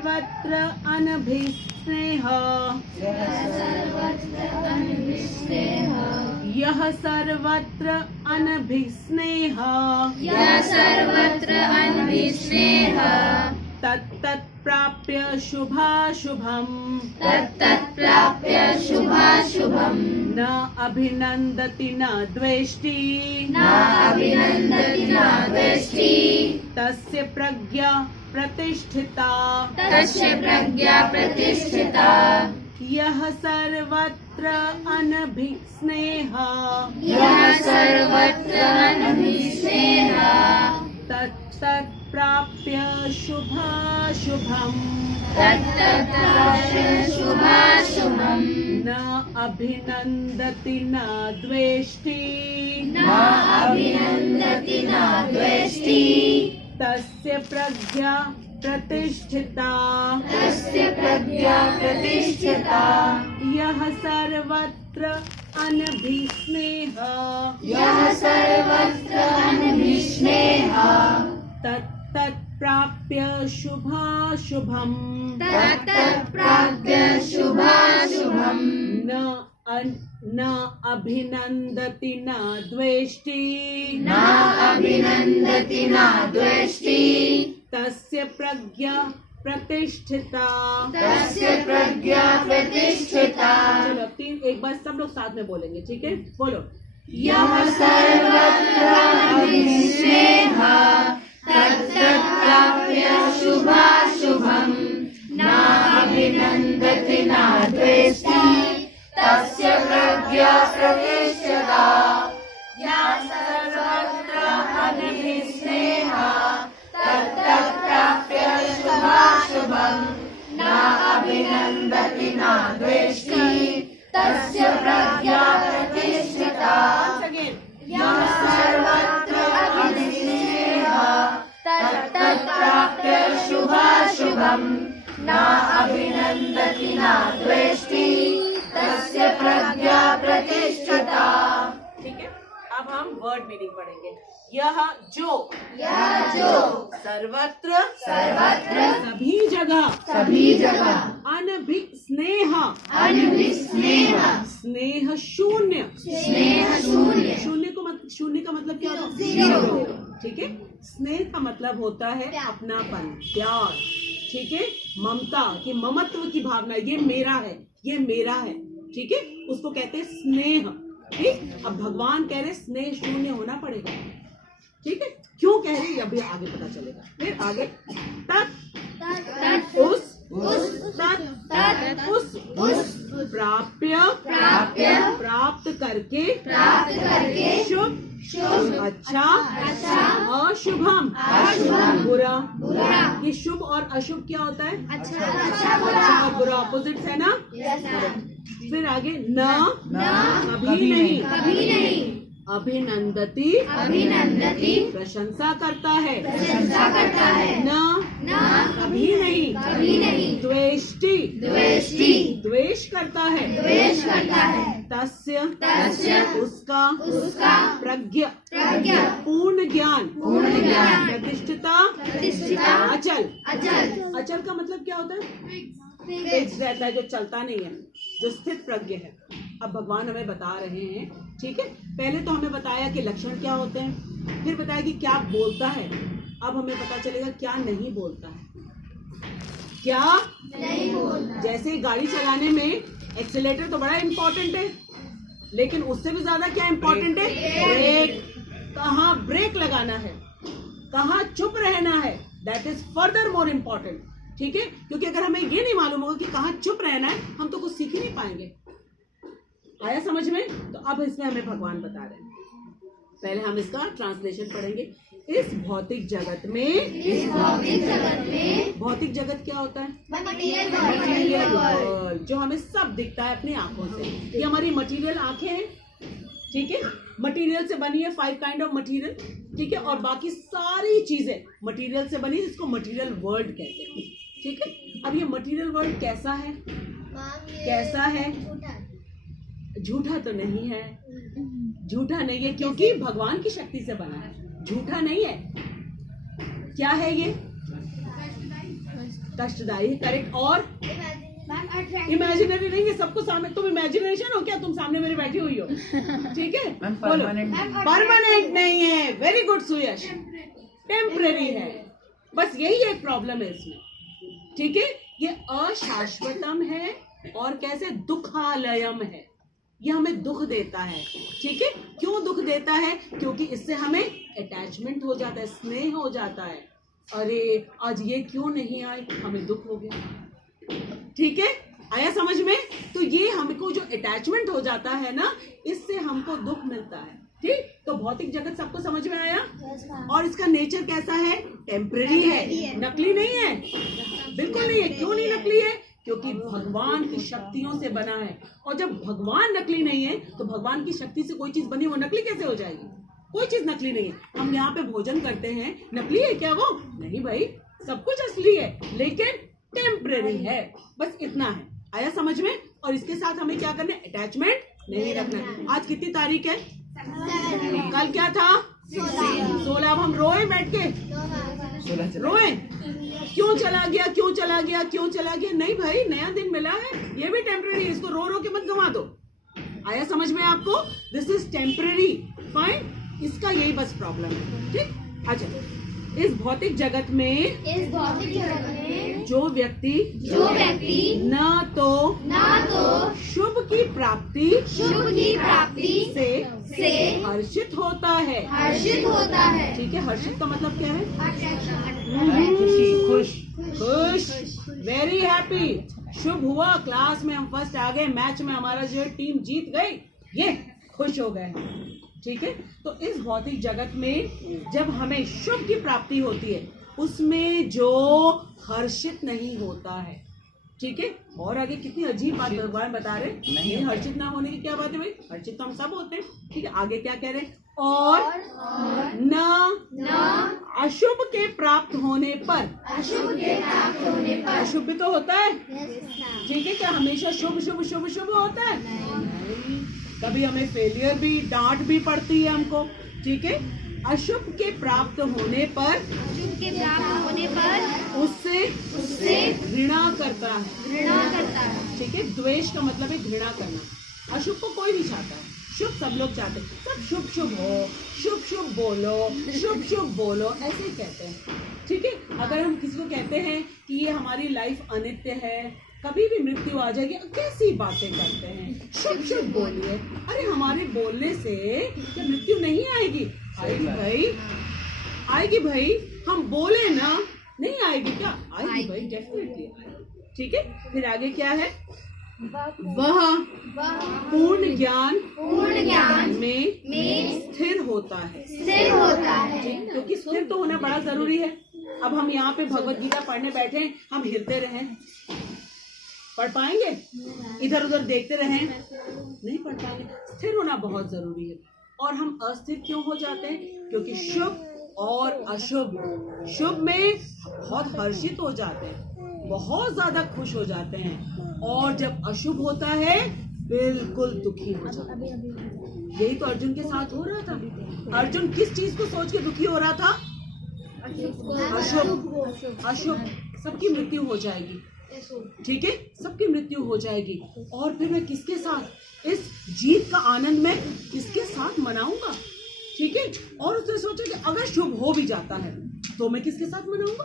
सर्वत्र अनभिस्नेह यः सर्वत्र अनभिस्नेह तत्तत् प्राप्य शुभाशुभम् न अभिनन्दति न द्वेष्टि तस्य प्रज्ञा प्रतिष्ठिता यः सर्वत्र अनभिस्नेह तत्तत् प्राप्य शुभाशुभम् न अभिनन्दति न द्वेष्टि तस्य प्रज्ञा प्रतिष्ठिता यः सर्वत्र अनभिस्नेह तत्तत् प्राप्य शुभाशुभम् न अभिनन्दति न द्वेष्टि तस्य प्रज्ञा प्रतिष्ठिता चलो तीन एक बार सब लोग साथ में बोलेंगे, ठीक है? बोलो। यः सर्वत्र अनभिस्नेह तत्तत् प्राप्य शुभाशुभम् न अभिनन्दति न द्वेष्टि तस्य प्रज्ञा प्रतिष्ठिता यः सर्वत्र अनभिस्नेह तत्तत् प्राप्य शुभाशुभम् न अभिनन्दति न द्वेष्टि तस्य प्रज्ञा प्रतिष्ठिता यः सर्वत्र अनभिस्नेह तत्तत् प्राप्य शुभाशुभम् न अभिनन्दति न द्वेष्टि तस्य प्रज्ञा प्रतिष्ठिता। ठीक है, अब हम वर्ड मीनिंग पढ़ेंगे। यह जो सर्वत्र सभी जगह अनभिस्नेह स्नेह शून्य शून्य का मतलब क्या होता है? जीरो। ठीक है, स्नेह का मतलब होता है अपनापन, प्यार। ठीक है, ममता की ममत्व की भावना, ये मेरा है। ठीक है, उसको कहते हैं स्नेह। ठीक, अब भगवान कह रहे स्नेह शून्य होना पड़ेगा। ठीक है, क्यों कह रहे हैं अभी आगे पता चलेगा। फिर आगे तत् उस प्राप्त करके शुभ अच्छा अशुभम बुरा। ये शुभ और अशुभ क्या होता है? अच्छा और बुरा ऑपोजिट है ना। फिर आगे न कभी नहीं अभिनंदती प्रशंसा करता है न कभी नहीं द्वेष्टि द्वेष करता है तस्य उसका प्रज्ञा पूर्ण ज्ञान प्रतिष्ठिता अचल का मतलब क्या होता है? फिक्स रहता है, जो चलता नहीं है, जो स्थित प्रज्ञ है। अब भगवान हमें बता रहे हैं। ठीक है, पहले तो हमें बताया कि लक्षण क्या होते हैं, फिर बताया कि क्या बोलता है। अब हमें पता चलेगा क्या नहीं बोलता है। क्या नहीं बोलता। जैसे गाड़ी चलाने में एक्सीलेटर तो बड़ा इम्पोर्टेंट है, लेकिन उससे भी ज्यादा क्या इम्पोर्टेंट है? ब्रेक। कहाँ ब्रेक लगाना है, कहाँ चुप रहना है, that is further more important. ठीक है, क्योंकि अगर हमें ये नहीं मालूम होगा कि कहाँ चुप रहना है, हम तो कुछ सीख ही नहीं पाएंगे। आया समझ में? तो अब इसमें हमें भगवान बता रहे हैं। पहले हम इसका ट्रांसलेशन पढ़ेंगे। इस भौतिक जगत में भौतिक जगत क्या होता है? मटीरियल वर्ल्ड, जो हमें सब दिखता है अपनी आंखों से। ये हमारी मटीरियल आंखें हैं। ठीक है, मटीरियल से बनी है 5 काइंड ऑफ मटीरियल। ठीक है, और बाकी सारी चीजें मटीरियल से बनी, जिसको मटीरियल वर्ल्ड कहते हैं। ठीक है, अब ये मटीरियल वर्ल्ड कैसा है? झूठा तो नहीं है, झूठा नहीं है, क्योंकि भगवान की शक्ति से बना है। झूठा नहीं है। क्या है ये? कष्टदायी है, करेक्ट। और इमेजिनरी नहीं है, सबको सामने, तुम इमेजिनेशन हो क्या, तुम सामने मेरे बैठी हुई हो, ठीक है। बोलो परमानेंट नहीं है, वेरी गुड सुयश, टेम्पररी है, बस यही एक प्रॉब्लम है इसमें, ठीक है। ये अशाश्वतम है और कैसे दुखालयम है, ये हमें दुख देता है, ठीक है। क्यों दुख देता है? क्योंकि इससे हमें अटैचमेंट हो जाता है, स्नेह हो जाता है। अरे आज ये क्यों नहीं आए, हमें दुख हो गया, ठीक है। आया समझ में? तो ये हमको जो अटैचमेंट हो जाता है ना, इससे हमको दुख मिलता है, ठीक। तो भौतिक जगत सबको समझ में आया? और इसका नेचर कैसा है? टेम्पररी है, नकली नहीं है, बिल्कुल नहीं है। क्यों नहीं नकली है? क्योंकि भगवान की शक्तियों से बना है। और जब भगवान नकली नहीं है तो भगवान की शक्ति से कोई चीज बनी वो नकली कैसे हो जाएगी? कोई चीज नकली नहीं है। हम यहाँ पे भोजन करते हैं, नकली है क्या वो? नहीं भाई, सब कुछ असली है, लेकिन टेम्पररी है, बस इतना है। आया समझ में? और इसके साथ हमें क्या करना है? अटैचमेंट नहीं रखना है। आज कितनी तारीख है? कल क्या था? 16। अब हम रोए बैठ के, रोए क्यों चला गया, क्यों चला गया, क्यों चला गया? नहीं भाई, नया दिन मिला है, ये भी टेम्पररी है, इसको रो रो के मत गंवा दो। आया समझ में आपको? This is temporary, fine. इसका यही बस प्रॉब्लम है, ठीक। अच्छा, इस भौतिक जगत में जो व्यक्ति न तो शुभ की प्राप्ति से हर्षित होता है, ठीक है। हर्षित का मतलब क्या है? खुश, वेरी हैप्पी। शुभ हुआ, क्लास में हम फर्स्ट आ गए, मैच में हमारा जो टीम जीत गई, ये खुश हो गए, ठीक है। तो इस भौतिक जगत में जब हमें शुभ की प्राप्ति होती है, उसमें जो हर्षित नहीं होता है, ठीक है। और आगे कितनी अजीब बात भगवान बता रहे, नहीं हर्षित ना होने की क्या बात है भाई? हर्षित तो हम सब होते हैं, ठीक है। आगे क्या कह रहे हैं? और न अशुभ के प्राप्त होने पर, अशुभ भी तो होता है, ठीक है। क्या हमेशा शुभ शुभ शुभ शुभ होता है? नहीं, कभी हमें फेलियर भी, डांट भी पड़ती है हमको, ठीक है। अशुभ के प्राप्त होने पर उससे घृणा करता है, ठीक है। द्वेष का मतलब है घृणा करना। अशुभ को कोई नहीं चाहता है, शुभ सब लोग चाहते हैं। सब शुभ शुभ हो, शुभ शुभ बोलो, शुभ शुभ बोलो, ऐसे ही कहते हैं, ठीक है। अगर हम किसी को कहते हैं कि ये हमारी लाइफ अनित्य है, कभी भी मृत्यु आ जाएगी, कैसी बातें करते हैं, शुभ शुभ बोलिए। अरे हमारे बोलने से क्या मृत्यु नहीं आएगी? आएगी भाई, आएगी भाई, हम बोले ना, नहीं आएगी क्या? आएगी भाई, डेफिनेटली, ठीक है। फिर आगे क्या है? वह पूर्ण ज्ञान में स्थिर होता है, क्योंकि स्थिर तो होना बड़ा जरूरी है। अब हम यहाँ पे भगवत गीता पढ़ने बैठे, हम हिलते रहें, पढ़ पाएंगे? इधर उधर देखते रहें, नहीं पढ़ पाएंगे। स्थिर होना बहुत जरूरी है। और हम अस्थिर क्यों हो जाते हैं? क्योंकि शुभ और अशुभ, शुभ में बहुत हर्षित हो जाते हैं, बहुत ज्यादा खुश हो जाते हैं, और जब अशुभ होता है बिल्कुल दुखी हो जाते हैं। यही तो अर्जुन के साथ हो रहा था। अर्जुन किस चीज को सोच के दुखी हो रहा था? अशुभ, अशुभ। सबकी मृत्यु हो जाएगी, ठीक है, सबकी मृत्यु हो जाएगी। और फिर मैं किसके साथ इस जीत का आनंद में किसके साथ मनाऊंगा, ठीक है। और उसने सोचा कि अगर शुभ हो भी जाता है तो मैं किसके साथ मनाऊंगा,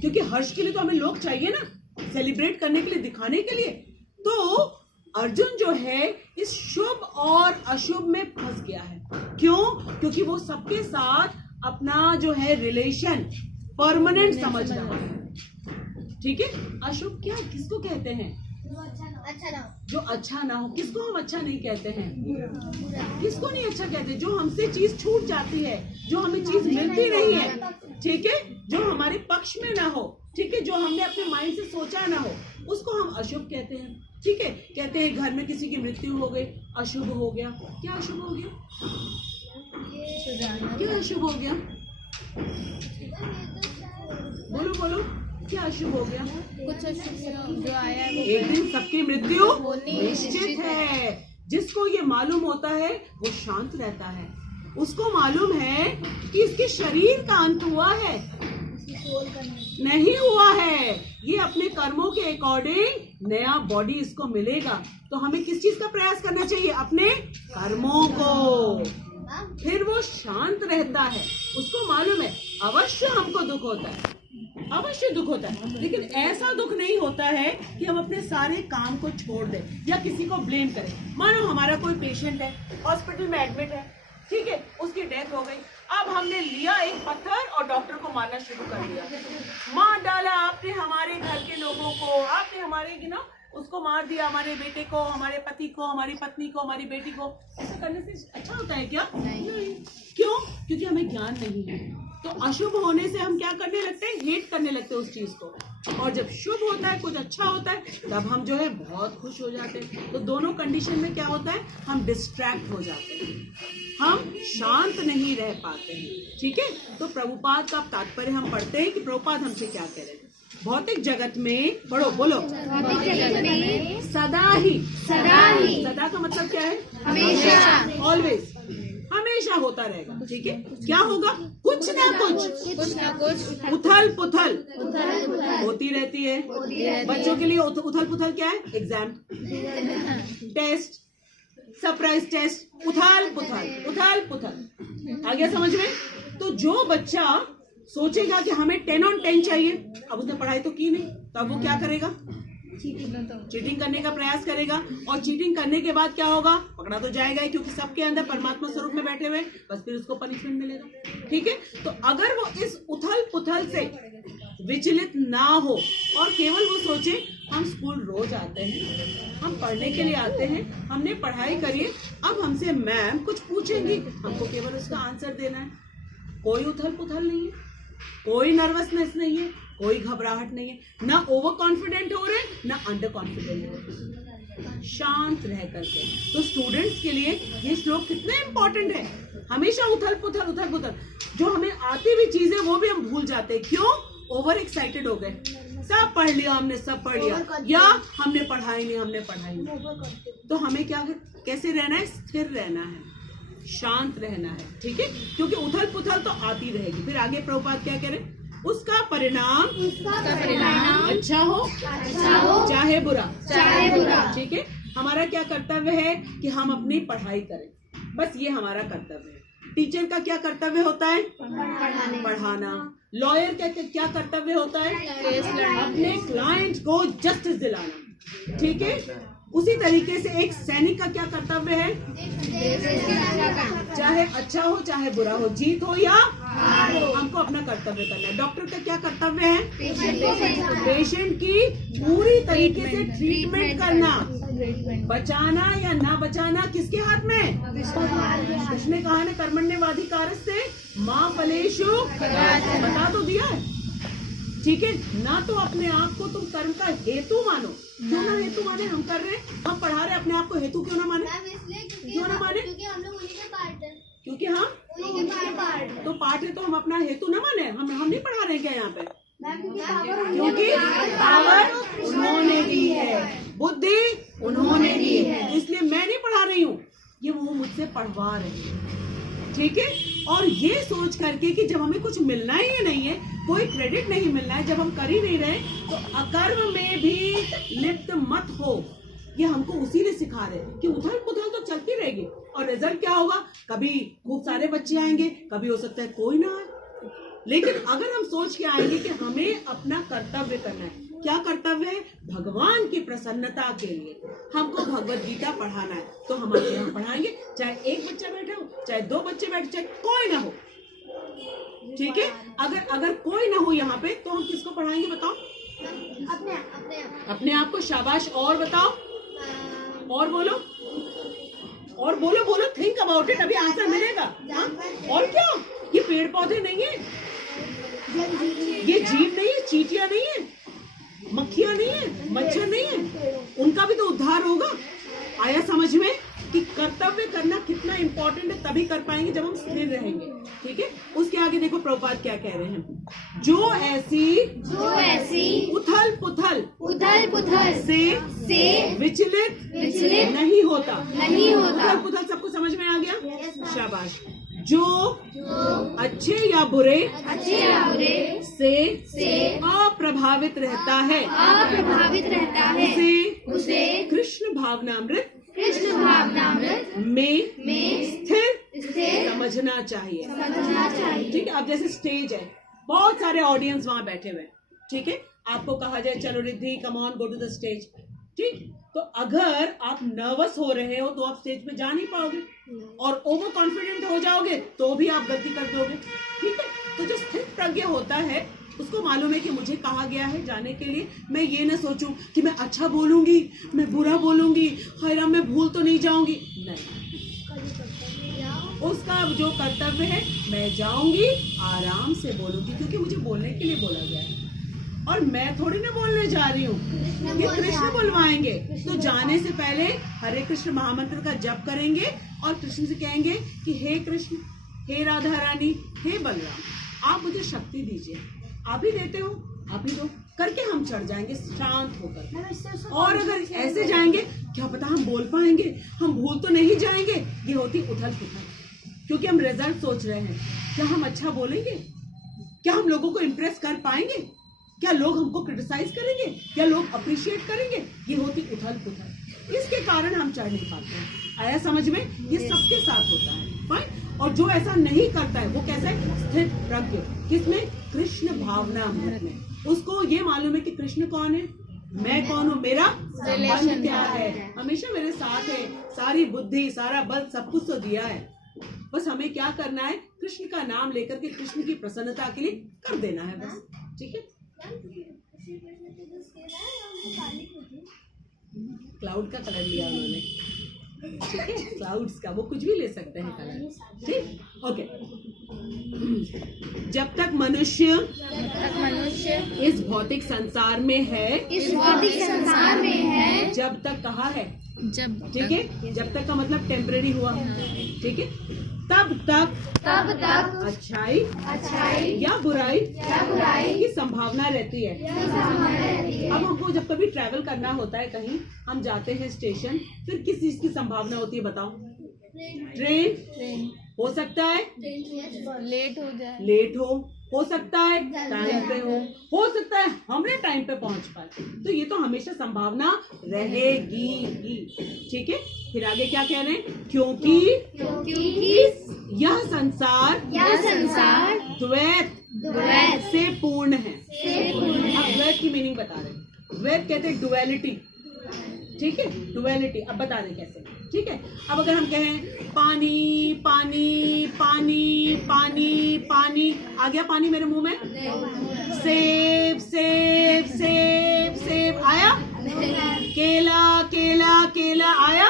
क्योंकि हर्ष के लिए तो हमें लोग चाहिए ना, सेलिब्रेट करने के लिए, दिखाने के लिए। तो अर्जुन जो है इस शुभ और अशुभ में फंस गया है। क्यों? क्योंकि वो सबके साथ अपना जो है रिलेशन परमानेंट समझ रहा है, ठीक है। अशुभ क्या, किसको कहते हैं? जो अच्छा ना हो। किसको हम अच्छा नहीं कहते हैं? किसको नहीं अच्छा कहते? जो हमसे चीज छूट जाती है, जो हमें चीज मिलती नहीं है, ठीक है, जो हमारे पक्ष में ना हो, ठीक है, जो हमने अपने माइंड से सोचा ना हो, उसको हम अशुभ कहते हैं, ठीक है। कहते हैं घर में किसी की मृत्यु हो गई, अशुभ हो गया। क्या अशुभ हो गया? क्या अशुभ हो गया? बोलो बोलो, क्या अशुभ हो गया? कुछ अशुभ जो आया है, एक दिन सबकी मृत्यु निश्चित है। जिसको ये मालूम होता है वो शांत रहता है। उसको मालूम है कि इसके शरीर का अंत हुआ है, नहीं हुआ है। ये अपने कर्मों के अकॉर्डिंग नया बॉडी इसको मिलेगा। तो हमें किस चीज का प्रयास करना चाहिए? अपने कर्मों को। फिर वो शांत रहता है, उसको मालूम है अवश्य हमको दुख होता है, अवश्य दुख होता है, लेकिन ऐसा दुख नहीं होता है कि हम अपने सारे काम को छोड़ दें या किसी को ब्लेम करें। मानो हमारा कोई पेशेंट है, हॉस्पिटल में एडमिट है, ठीक है, उसकी डेथ हो गई। अब हमने लिया एक पत्थर और डॉक्टर को मारना शुरू कर दिया, मार डाला आपने हमारे घर के लोगों को, आपने हमारे उसको मार दिया, हमारे बेटे को, हमारे पति को, हमारी पत्नी को, हमारी बेटी को। ऐसा करने से अच्छा होता है क्या? नहीं। क्यों? क्योंकि हमें ज्ञान नहीं है। तो अशुभ होने से हम क्या करने लगते हैं? हेट करने लगते हैं उस चीज को। और जब शुभ होता है, कुछ अच्छा होता है, तब हम जो है बहुत खुश हो जाते हैं। तो दोनों कंडीशन में क्या होता है? हम डिस्ट्रैक्ट हो जाते हैं, हम शांत नहीं रह पाते हैं। ठीक है, तो प्रभुपाद का तात्पर्य हम पढ़ते हैं कि प्रभुपाद हमसे क्या कह रहे हैं। भौतिक जगत में पढ़ो, बोलो। भौतिक जगत में सदा ही सदा का मतलब क्या है? हमेशा, ऑलवेज, हमेशा होता रहेगा। ठीक है, क्या होगा? कुछ ना कुछ उथल पुथल होती रहती है। बच्चों के लिए उथल पुथल क्या है? एग्जाम, टेस्ट, सरप्राइज टेस्ट, उथल पुथल। आ गया समझ में? तो जो बच्चा सोचेगा कि हमें 10 on 10 चाहिए, अब उसने पढ़ाई तो की नहीं, तो अब वो क्या करेगा? चीटिंग करने का प्रयास करेगा। और चीटिंग करने के बाद क्या होगा? पकड़ा तो जाएगा ही, क्योंकि सबके अंदर परमात्मा स्वरूप में बैठे हुए, बस फिर उसको पनिशमेंट मिलेगा। ठीक है, तो अगर वो इस उथल पुथल से विचलित ना हो और केवल वो सोचे हम स्कूल रोज आते हैं, हम पढ़ने के लिए आते हैं, हमने पढ़ाई करी, अब हमसे मैम कुछ पूछेंगी, हमको केवल उसका आंसर देना है। कोई उथल पुथल नहीं है, कोई नर्वसनेस नहीं है, कोई घबराहट नहीं है, ना ओवर कॉन्फिडेंट हो रहे ना अंडर कॉन्फिडेंट हो रहे, शांत रह करके। तो स्टूडेंट्स के लिए ये श्लोक कितने इंपॉर्टेंट है। हमेशा उथल पुथल जो हमें आती भी चीजें वो भी हम भूल जाते हैं। क्यों? ओवर एक्साइटेड हो गए, सब पढ़ लिया हमने, सब पढ़ लिया, या हमने पढ़ाई नहीं। तो हमें क्या, कैसे रहना है? स्थिर रहना है, शांत रहना है। ठीक है, क्योंकि उथल पुथल तो आती रहेगी। फिर आगे प्रभुपाद क्या कह रहे हैं? उसका परिणाम अच्छा हो चाहे बुरा। ठीक है, हमारा क्या कर्तव्य है कि हम अपनी पढ़ाई करें, बस ये हमारा कर्तव्य है। टीचर का क्या कर्तव्य होता है? पढ़ाना। लॉयर का क्या कर्तव्य होता है? अपने क्लाइंट को जस्टिस दिलाना। ठीक है, उसी तरीके से एक सैनिक का क्या कर्तव्य है? चाहे अच्छा हो चाहे बुरा हो, जीत हो या हार हो, हमको अपना कर्तव्य करना है। डॉक्टर का क्या कर्तव्य है? पेशेंट की पूरी तरीके से ट्रीटमेंट करना। बचाना या ना बचाना किसके हाथ में? उसने कहा ना, कर्मण्येवाधिकारस्ते मां फलेषु, बता तो दिया है। ठीक है, ना तो अपने आप को तुम कर्म का हेतु मानो। क्यों ना हेतु माने? हम कर रहे हैं, हम पढ़ा रहे हैं, अपने आप को हेतु क्यों ना माने? क्यों ना माने? क्योंकि हम लोग उन्हीं के पार्ट हैं। क्योंकि हम उन्हीं के पार्ट तो पाठ है, तो हम अपना हेतु ना माने। हम नहीं पढ़ा रहे क्या यहाँ पे? क्योंकि पावर उन्होंने दी है, बुद्धि उन्होंने दी है, इसलिए मैं नहीं पढ़ा रही हूँ, ये वो मुझसे पढ़वा रहे हैं। ठीक है, और ये सोच करके कि जब हमें कुछ मिलना ही नहीं है, कोई क्रेडिट नहीं मिलना है, जब हम कर ही नहीं रहे, तो अकर्म में भी लिप्त मत हो। ये हमको उसी ने सिखा रहे कि उथल पुथल तो चलती रहेगी, और रिजल्ट क्या होगा? कभी खूब सारे बच्चे आएंगे, कभी हो सकता है कोई ना आए। लेकिन अगर हम सोच के आएंगे कि हमें अपना कर्तव्य करना है, क्या कर्तव्य है? भगवान की प्रसन्नता के लिए हमको भगवत गीता पढ़ाना है, तो हम आपके यहाँ पढ़ाएंगे, चाहे एक बच्चा बैठे हो, चाहे 2 बच्चे बैठे, चाहे कोई ना हो। ठीक है, अगर कोई ना हो यहाँ पे, तो हम किसको पढ़ाएंगे बताओ? अपने आप को। शाबाश, और बताओ, और बोलो, और बोलो, थिंक अबाउट इट, अभी आंसर मिलेगा। हाँ? और क्या? ये पेड़ पौधे नहीं है, ये जीव नहीं है, चींटियां नहीं है, मक्खियां नहीं है, मच्छर नहीं है, उनका भी तो उद्धार होगा। आया समझ में कि कर्तव्य करना कितना इंपॉर्टेंट है? तभी कर पाएंगे जब हम स्थिर रहेंगे। ठीक है, उसके आगे देखो प्रभुपाद क्या कह रहे हैं। जो ऐसी उथल पुथल से विचलित नहीं होता। उथल पुथल सबको समझ में आ गया? शाबाश। जो अच्छे या बुरे से अप्रभावित रहता है उसे कृष्ण भावनामृत में स्थिर समझना चाहिए। ठीक है। अब जैसे स्टेज है, बहुत सारे ऑडियंस वहां बैठे हुए हैं, ठीक है, आपको कहा जाए चलो Riddhi come on go to the stage, ठीक, तो अगर आप नर्वस हो रहे हो तो आप स्टेज पे जा नहीं पाओगे, और ओवर कॉन्फिडेंट हो जाओगे तो भी आप गलती कर दोगे। ठीक है। तो जो स्थित प्रज्ञ होता है उसको मालूम है कि मुझे कहा गया है जाने के लिए, मैं ये ना सोचूं कि मैं अच्छा बोलूंगी, मैं बुरा बोलूंगी, हाय राम मैं भूल तो नहीं जाऊंगी, नहीं, उसका जो कर्तव्य है मैं जाऊंगी आराम से बोलूंगी, क्योंकि मुझे बोलने के लिए बोला गया है और मैं थोड़ी ना बोलने जा रही हूँ, ये कृष्ण बुलवाएंगे। तो जाने से पहले हरे कृष्ण महामंत्र का जप करेंगे और कृष्ण से कहेंगे कि हे कृष्ण, हे राधा रानी, हे बलराम, आप मुझे शक्ति दीजिए, आप ही देते हो, आप ही दो करके हम चढ़ जाएंगे शांत होकर। और अगर ऐसे जाएंगे क्या पता हम बोल पाएंगे, हम भूल तो नहीं जाएंगे, ये होती उथल पुथल, क्योंकि हम रिजल्ट सोच रहे हैं, क्या हम अच्छा बोलेंगे, क्या हम लोगों को इम्प्रेस कर पाएंगे, क्या लोग हमको क्रिटिसाइज करेंगे, क्या लोग अप्रिशिएट करेंगे, ये होती उथल पुथल, इसके कारण हम चढ़ नहीं पाते हैं। आया समझ में? ये सबके साथ होता है, फाइन। और जो ऐसा नहीं करता है वो कैसा है? स्थित प्रज्ञ। किसमें? कृष्ण भावना अमृत में। उसको ये मालूम है कि कृष्ण कौन है, मैं कौन हूँ, मेरा संबंध क्या है, हमेशा मेरे साथ है, सारी बुद्धि सारा बल सब कुछ तो दिया है, बस हमें क्या करना है, कृष्ण का नाम लेकर के कृष्ण की प्रसन्नता के लिए कर देना है बस। ठीक है। क्लाउड का कलर लिया उन्होंने, ठीक है, क्लाउड्स का, वो कुछ भी ले सकते हैं कलर। ठीक, ओके। जब तक मनुष्य इस भौतिक संसार में है, जब तक कहा है, ठीक है, जब तक का मतलब टेम्परेरी हुआ, ठीक है, तब तक अच्छाई या बुराई की संभावना रहती है। अब हमको जब कभी ट्रैवल करना होता है कहीं, हम जाते हैं स्टेशन, फिर किस चीज की संभावना होती है बताओ? ट्रेन हो सकता है लेट हो सकता है टाइम पे हो सकता है हमने टाइम पे पहुंच पाए, तो ये तो हमेशा संभावना रहेगी ही। ठीक है। फिर आगे क्या कह रहे हैं? क्योंकि यह संसार द्वैत से पूर्ण है। अब द्वैत की मीनिंग बता रहे हैं। द्वैत कहते हैं डुअलिटी, ठीक है, डुअलिटी। अब बता रहे कैसे, ठीक है। अब अगर हम कहें पानी पानी पानी पानी पानी, आ गया पानी मेरे मुंह में, सेब सेब सेब सेब आया, केला केला केला आया,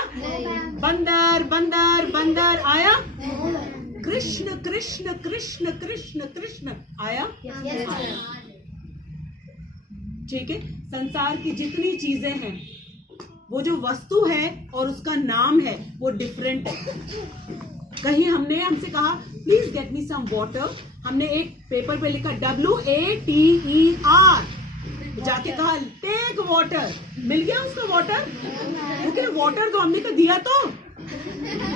बंदर बंदर बंदर आया, कृष्ण कृष्ण कृष्ण कृष्ण कृष्ण आया, ठीक है। संसार की जितनी चीजें हैं, वो जो वस्तु है और उसका नाम है वो डिफरेंट है। कहीं हमसे कहा please get me some water, हमने एक पेपर पे लिखा WATER, जाके कहा टेक वाटर, मिल गया उसका वाटर, लेकिन वाटर तो हमने तो दिया तो